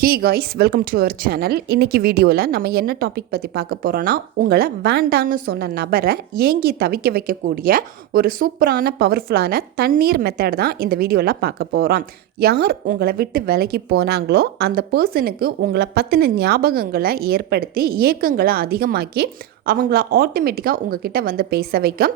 Hey guys, welcome to our channel. இன்றைக்கி வீடியோவில் நம்ம என்ன டாபிக் பற்றி பார்க்க போகிறோன்னா, உங்களை வேண்டான்னு சொன்ன நபரை ஏங்கி தவிக்க வைக்கக்கூடிய ஒரு சூப்பரான பவர்ஃபுல்லான தண்ணீர் மெத்தட் தான் இந்த வீடியோவில் பார்க்க போகிறோம். யார் உங்களை விட்டு விலகி போனாங்களோ அந்த பர்சனுக்கு உங்களை பற்றின ஞாபகங்களை ஏற்படுத்தி ஏக்கங்களை அதிகமாக்கி அவங்கள ஆட்டோமேட்டிக்காக உங்ககிட்ட வந்து பேச வைக்கும்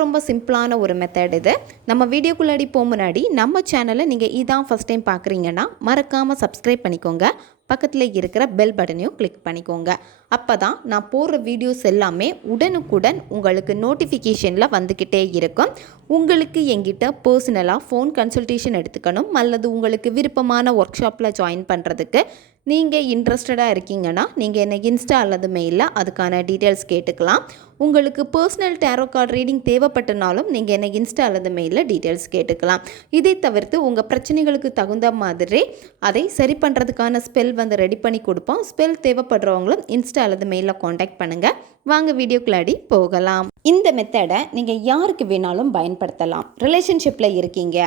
ரொம்ப சிம்பிளான ஒரு மெத்தட் இது. நம்ம வீடியோக்குள்ளாடி போக முன்னாடி நம்ம சேனலை நீங்கள் இதான் ஃபஸ்ட் டைம் பார்க்குறீங்கன்னா மறக்காமல் சப்ஸ்கிரைப் பண்ணிக்கோங்க. பக்கத்தில் இருக்கிற பெல் பட்டனையும் கிளிக் பண்ணிக்கோங்க. அப்போ தான் நான் போடுற வீடியோஸ் எல்லாமே உடனுக்குடன் உங்களுக்கு நோட்டிஃபிகேஷனில் வந்துக்கிட்டே இருக்கும். உங்களுக்கு எங்கிட்ட பர்சனலாக ஃபோன் கன்சல்டேஷன் எடுத்துக்கணும் அல்லது உங்களுக்கு விருப்பமான ஒர்க் ஷாப்பில் ஜாயின் பண்ணுறதுக்கு நீங்கள் இன்ட்ரெஸ்டடாக இருக்கீங்கன்னா நீங்கள் என்னை இன்ஸ்டா அல்லது மெயிலில் அதுக்கான டீட்டெயில்ஸ் கேட்டுக்கலாம். உங்களுக்கு பர்சனல் டேரோ கார்டு ரீடிங் தேவைப்பட்டனாலும் நீங்கள் என்னை இன்ஸ்டா அல்லது மெயிலில் டீட்டெயில்ஸ் கேட்டுக்கலாம். இதை தவிர்த்து உங்கள் பிரச்சனைகளுக்கு தகுந்த மாதிரி அதை சரி பண்ணுறதுக்கான ஸ்பெல் வந்து ரெடி பண்ணி கொடுப்போம். ஸ்பெல் தேவைப்படுறவங்களும் இன்ஸ்டா அல்லது மெயிலில் காண்டாக்ட் பண்ணுங்கள். வாங்க வீடியோக்குள்ளாடி போகலாம். இந்த மெத்தடை நீங்கள் யாருக்கு வேணாலும் பயன்படுத்தலாம். ரிலேஷன்ஷிப்பில் இருக்கீங்க,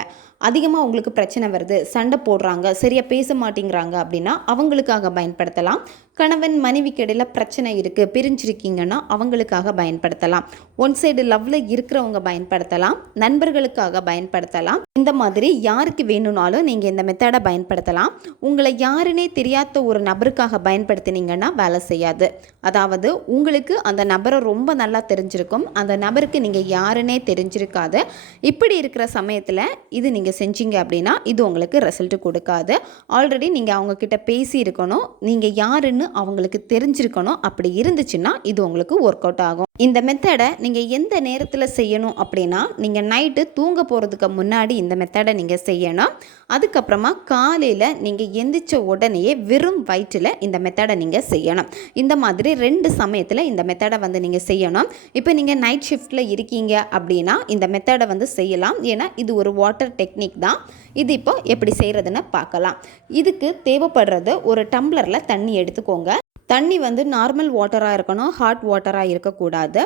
அதிகமாக உங்களுக்கு பிரச்சனை வருது, சண்டை போடுறாங்க, சரியாக பேச மாட்டேங்கிறாங்க அப்படின்னா அவங்களுக்காக பயன்படுத்தலாம். கணவன் மனைவிக்கு இடையில பிரச்சனை இருக்குது, பிரிஞ்சிருக்கீங்கன்னா அவங்களுக்காக பயன்படுத்தலாம். ஒன் சைடு லவ்வில் இருக்கிறவங்க பயன்படுத்தலாம், நண்பர்களுக்காக பயன்படுத்தலாம். இந்த மாதிரி யாருக்கு வேணும்னாலும் நீங்கள் இந்த மெத்தடை பயன்படுத்தலாம். உங்களை யாருன்னே தெரியாத ஒரு நபருக்காக பயன்படுத்தினீங்கன்னா வேலை செய்யாது. அதாவது உங்களுக்கு அந்த நபரை ரொம்ப நல்லா தெரிஞ்சிருக்கும், அந்த நபருக்கு நீங்கள் யாருன்னே தெரிஞ்சிருக்காது. இப்படி இருக்கிற சமயத்தில் இது நீங்கள் செஞ்சீங்க அப்படின்னா இது உங்களுக்கு ரிசல்ட் கொடுக்காது. ஆல்ரெடி நீங்கள் அவங்கக்கிட்ட பேசி இருக்கணும், நீங்கள் யாருன்னு அவங்களுக்கு தெரிஞ்சிருக்கணும். அப்படி இருந்துச்சுன்னா இது உங்களுக்கு ஒர்க் அவுட் ஆகும். இந்த மெத்தடை நீங்கள் எந்த நேரத்தில் செய்யணும் அப்படின்னா, நீங்கள் நைட்டு தூங்க போகிறதுக்கு முன்னாடி இந்த மெத்தடை நீங்கள் செய்யணும். அதுக்கப்புறமா காலையில் நீங்கள் எந்திரிச்ச உடனேயே வெறும் வயிற்றில் இந்த மெத்தடை நீங்கள் செய்யணும். இந்த மாதிரி 2 சமயத்தில் இந்த மெத்தடை வந்து நீங்கள் செய்யணும். இப்போ நீங்கள் நைட் ஷிஃப்ட்டில் இருக்கீங்க அப்படின்னா இந்த மெத்தடை வந்து செய்யலாம். ஏன்னா இது ஒரு வாட்டர் டெக்னிக் தான். இது இப்போ எப்படி செய்கிறதுன்னு பார்க்கலாம். இதுக்கு தேவைப்படுறது ஒரு டம்ளரில் தண்ணி எடுத்துக்கோங்க. தண்ணி வந்து நார்மல் வாட்டராக இருக்கணும், ஹாட் வாட்டராக இருக்கக்கூடாது.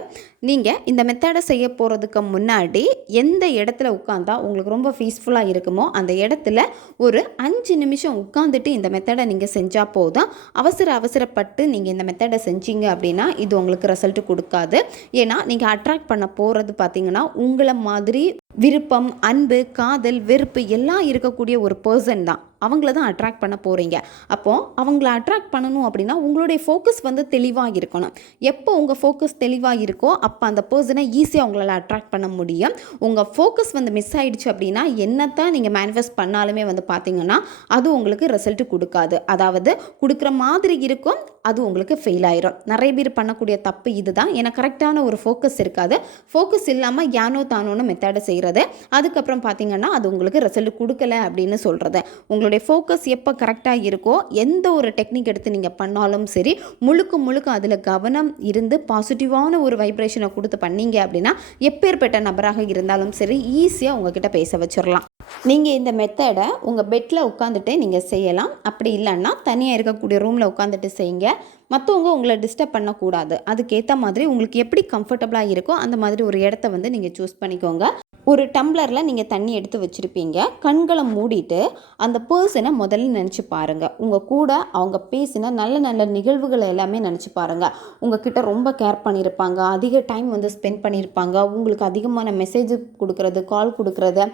நீங்கள் இந்த மெத்தடை செய்ய போகிறதுக்கு முன்னாடி எந்த இடத்துல உட்காந்தா உங்களுக்கு ரொம்ப பீஸ்ஃபுல்லாக இருக்குமோ அந்த இடத்துல ஒரு 5 நிமிஷம் உட்காந்துட்டு இந்த மெத்தடை நீங்கள் செஞ்சால் போதும். அவசரப்பட்டு நீங்கள் இந்த மெத்தடை செஞ்சீங்க அப்படின்னா இது உங்களுக்கு ரிசல்ட் கொடுக்காது. ஏன்னா நீங்கள் அட்ராக்ட் பண்ண போகிறது பார்த்திங்கன்னா உங்களை மாதிரி விருப்பம், அன்பு, காதல், வெறுப்பு எல்லாம் இருக்கக்கூடிய ஒரு பர்சன் தான். அவங்கள தான் அட்ராக்ட் பண்ண போகிறீங்க. அப்போது அவங்கள அட்ராக்ட் பண்ணணும் அப்படின்னா உங்களுடைய ஃபோக்கஸ் வந்து தெளிவாக இருக்கணும். எப்போ உங்கள் ஃபோக்கஸ் தெளிவாக இருக்கோ அப்போ அந்த பர்சனை ஈஸியாக உங்களால் அட்ராக்ட் பண்ண முடியும். உங்கள் ஃபோக்கஸ் வந்து மிஸ் ஆகிடுச்சு அப்படின்னா என்னத்தான் நீங்கள் மேனிஃபெஸ்ட் பண்ணாலுமே வந்து பார்த்தீங்கன்னா அது உங்களுக்கு ரிசல்ட் கொடுக்காது. அதாவது கொடுக்குற மாதிரி இருக்கும், அது உங்களுக்கு ஃபெயில் ஆயிரும். நிறைய பேர் பண்ணக்கூடிய தப்பு இதுதான். ஏன்னா கரெக்டான ஒரு ஃபோக்கஸ் இருக்காது. ஃபோக்கஸ் இல்லாமல் யானோ தானோன்னு மெத்தடை செய்கிறது, அதுக்கப்புறம் பார்த்தீங்கன்னா அது உங்களுக்கு ரிசல்ட் கொடுக்கல அப்படின்னு சொல்கிறது. உங்களுடைய ஃபோக்கஸ் எப்போ கரெக்டாக இருக்கோ எந்த ஒரு டெக்னிக் எடுத்து நீங்கள் பண்ணாலும் சரி முழுக்க அதில் கவனம் இருந்து பாசிட்டிவான ஒரு வைப்ரேஷனை கொடுத்து பண்ணீங்க அப்படின்னா எப்பேற்பட்ட நபராக இருந்தாலும் சரி ஈஸியாக உங்ககிட்ட பேச வச்சிடலாம். நீங்கள் இந்த மெத்தடை உங்கள் பெட்டில் உட்காந்துட்டு நீங்கள் செய்யலாம். அப்படி இல்லைன்னா தனியாக இருக்கக்கூடிய ரூமில் உட்காந்துட்டு செய்யுங்க. மற்றவங்க உங்களை டிஸ்டர்ப் பண்ணக்கூடாது. அதுக்கேற்ற மாதிரி உங்களுக்கு எப்படி கம்ஃபர்டபுளாக இருக்கோ அந்த மாதிரி ஒரு இடத்த வந்து நீங்கள் சூஸ் பண்ணிக்கோங்க. ஒரு டம்ளரில் நீங்கள் தண்ணி எடுத்து வச்சுருப்பீங்க. கண்களை மூடிட்டு அந்த பர்சனை முதல்ல நினச்சி பாருங்கள். உங்கள் கூட அவங்க பேசின நல்ல நிகழ்வுகளை எல்லாமே நினச்சி பாருங்கள். உங்ககிட்ட ரொம்ப கேர் பண்ணியிருப்பாங்க, அதிக டைம் வந்து ஸ்பெண்ட் பண்ணியிருப்பாங்க, உங்களுக்கு அதிகமான மெசேஜ் கொடுக்குறது, கால் கொடுக்குறது,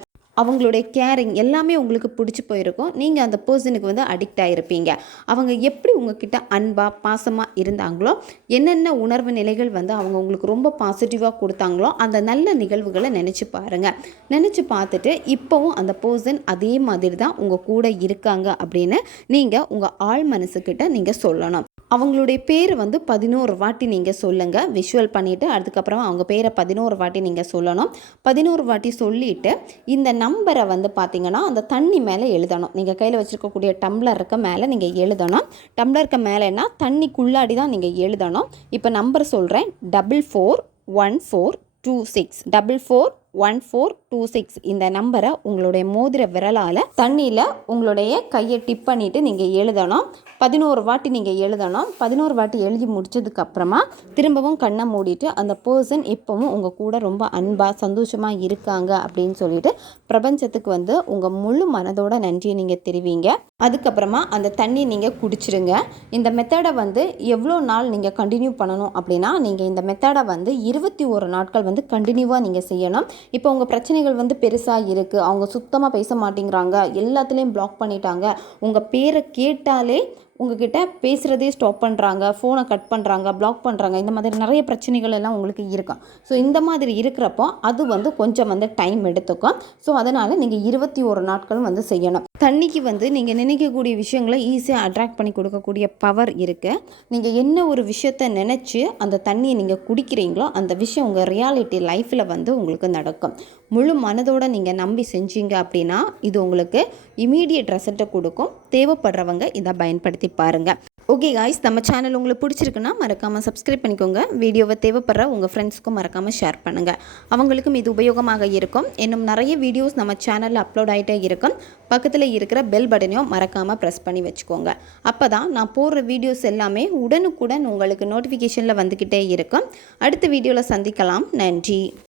அவங்களுடைய கேரிங் எல்லாமே உங்களுக்கு பிடிச்சி போயிருக்கும். நீங்கள் அந்த பர்சனுக்கு வந்து அடிக்ட் ஆகிருப்பீங்க. அவங்க எப்படி உங்ககிட்ட அன்பாக பாசமாக இருந்தாங்களோ, என்னென்ன உணர்வு நிலைகள் வந்து அவங்க உங்களுக்கு ரொம்ப பாசிட்டிவாக கொடுத்தாங்களோ அந்த நல்ல நிகழ்வுகளை நினச்சி பாருங்கள். நினச்சி பார்த்துட்டு இப்போவும் அந்த பர்சன் அதே மாதிரி தான் உங்கள் கூட இருக்காங்க அப்படின்னு நீங்கள் உங்கள் ஆழ் மனசுக்கிட்ட நீங்கள் சொல்லணும். அவங்களுடைய பேர் வந்து 11 வாட்டி நீங்கள் சொல்லுங்கள். விஷுவல் பண்ணிவிட்டு அதுக்கப்புறமா அவங்க பேரை 11 வாட்டி நீங்கள் சொல்லணும். 11 வாட்டி சொல்லிவிட்டு இந்த நம்பரை வந்து பார்த்திங்கன்னா அந்த தண்ணி மேலே எழுதணும். நீங்கள் கையில் வச்சுருக்கக்கூடிய டம்ளருக்கு மேலே நீங்கள் எழுதணும். டம்ளருக்கு மேலேன்னா தண்ணிக்குள்ளாடி தான் நீங்கள் எழுதணும். இப்போ நம்பர் சொல்கிறேன். 441426 44 1426 இந்த நம்பரை உங்களுடைய மோதிர விரலால் தண்ணியில் உங்களுடைய கையை டிப் பண்ணிவிட்டு நீங்கள் எழுதணும். 11 வாட்டி நீங்கள் எழுதணும். 11 வாட்டி எழுதி முடிச்சதுக்கப்புறமா திரும்பவும் கண்ணை மூடிட்டு அந்த பர்சன் இப்போவும் உங்கள் கூட ரொம்ப அன்பாக சந்தோஷமாக இருக்காங்க அப்படின்னு சொல்லிட்டு பிரபஞ்சத்துக்கு வந்து உங்கள் முழு மனதோட நன்றியை நீங்கள் தெரிவிங்க. அதுக்கப்புறமா அந்த தண்ணி நீங்கள் குடிச்சிருங்க. இந்த மெத்தடை வந்து எவ்வளோ நாள் நீங்கள் கண்டினியூ பண்ணணும் அப்படின்னா, நீங்கள் இந்த மெத்தடை வந்து 21 நாட்கள் வந்து கண்டினியூவாக நீங்கள் செய்யணும். இப்போ உங்கள் பிரச்சனைகள் வந்து பெருசாக இருக்குது, அவங்க சுத்தமாக பேச மாட்டேங்கிறாங்க, எல்லாத்துலேயும் பிளாக் பண்ணிட்டாங்க, உங்கள் பேரை கேட்டாலே உங்ககிட்ட பேசுகிறதே ஸ்டாப் பண்ணுறாங்க, ஃபோனை கட் பண்ணுறாங்க, பிளாக் பண்ணுறாங்க, இந்த மாதிரி நிறைய பிரச்சனைகள் எல்லாம் உங்களுக்கு இருக்கும். ஸோ இந்த மாதிரி இருக்கிறப்போ அது வந்து கொஞ்சம் வந்து டைம் எடுத்துக்கும். ஸோ அதனால் நீங்கள் 21 நாட்களும் வந்து செய்யணும். தண்ணிக்கு வந்து நீங்கள் நினைக்கக்கூடிய விஷயங்களை ஈஸியாக அட்ராக்ட் பண்ணி கொடுக்கக்கூடிய பவர் இருக்குது. நீங்கள் என்ன ஒரு விஷயத்தை நினச்சி அந்த தண்ணியை நீங்கள் குடிக்கிறீங்களோ அந்த விஷயம் உங்கள் ரியாலிட்டி லைஃப்பில் வந்து உங்களுக்கு நடக்கும். முழு மனதோடு நீங்கள் நம்பி செஞ்சீங்க அப்படின்னா இது உங்களுக்கு இமீடியட் ரிசல்ட்டை கொடுக்கும். தேவைப்படுறவங்க இதை பயன்படுத்தி பாருங்கள். ஓகே காய்ஸ், நம்ம சேனல் உங்களுக்கு பிடிச்சிருக்குன்னா மறக்காமல் சப்ஸ்கிரைப் பண்ணிக்கோங்க. வீடியோவை தேவைப்படுற உங்கள் ஃப்ரெண்ட்ஸ்க்கும் மறக்காமல் ஷேர் பண்ணுங்கள். அவங்களுக்கும் இது உபயோகமாக இருக்கும். இன்னும் நிறைய வீடியோஸ் நம்ம சேனலில் அப்லோட் ஆகிட்டே இருக்கும். பக்கத்தில் இருக்கிற பெல் பட்டனையும் மறக்காமல் ப்ரெஸ் பண்ணி வச்சுக்கோங்க. அப்போ தான் நான் போடுற வீடியோஸ் எல்லாமே உடனுக்குடன் உங்களுக்கு நோட்டிஃபிகேஷனில் வந்துக்கிட்டே இருக்கும். அடுத்த வீடியோவில் சந்திக்கலாம். நன்றி.